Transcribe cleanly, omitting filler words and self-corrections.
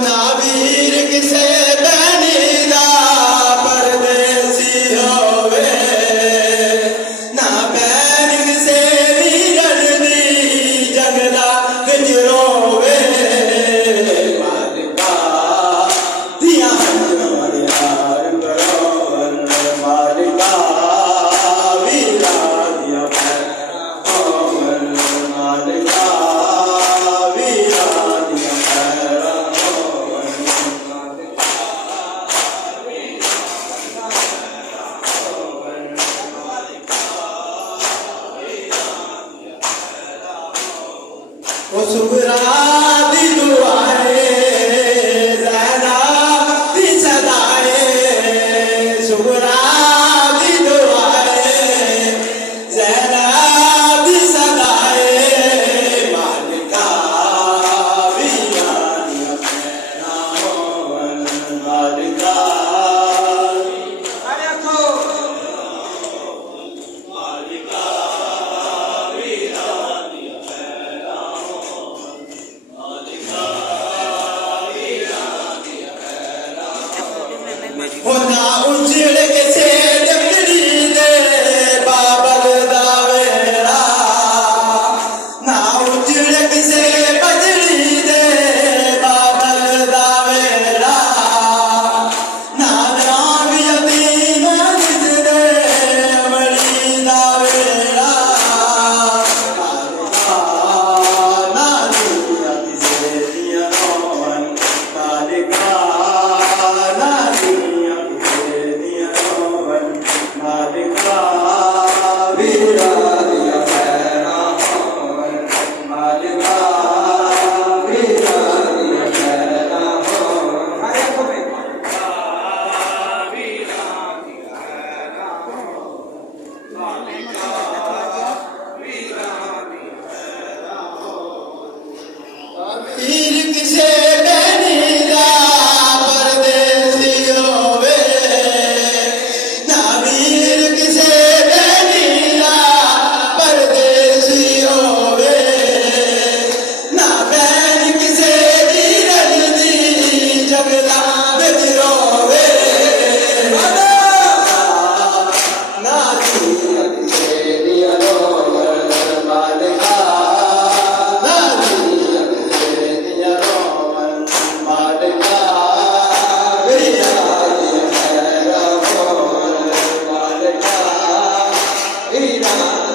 नावीर किसे बनीदा परदेसी होवे ना बैर किसे वीरनी जगदा विजरोवे मालिका दिया हमारे बरोबर मालिका वीरा दिया बरोबर मालिका वीरा दिया वो सुगरा दी दुआए ज़ैना दी सदाए सुगरा दी दुआए ज़ैना दी सदाए मालिका विया दिया नामों मालिका होना उजड़ के से जबड़ी दे बाबल दावेरा ना उजड़ के से बजड़ी दे बाबल दावेरा ना राम यतीम दे अमरी दावेरा ना दुनिया किसे दिया नौन मालिका मालिका वीरा दिया खैरा मालिका वीरा दिया खैरा वीर किसे बनीदा परदेसी होवे Ira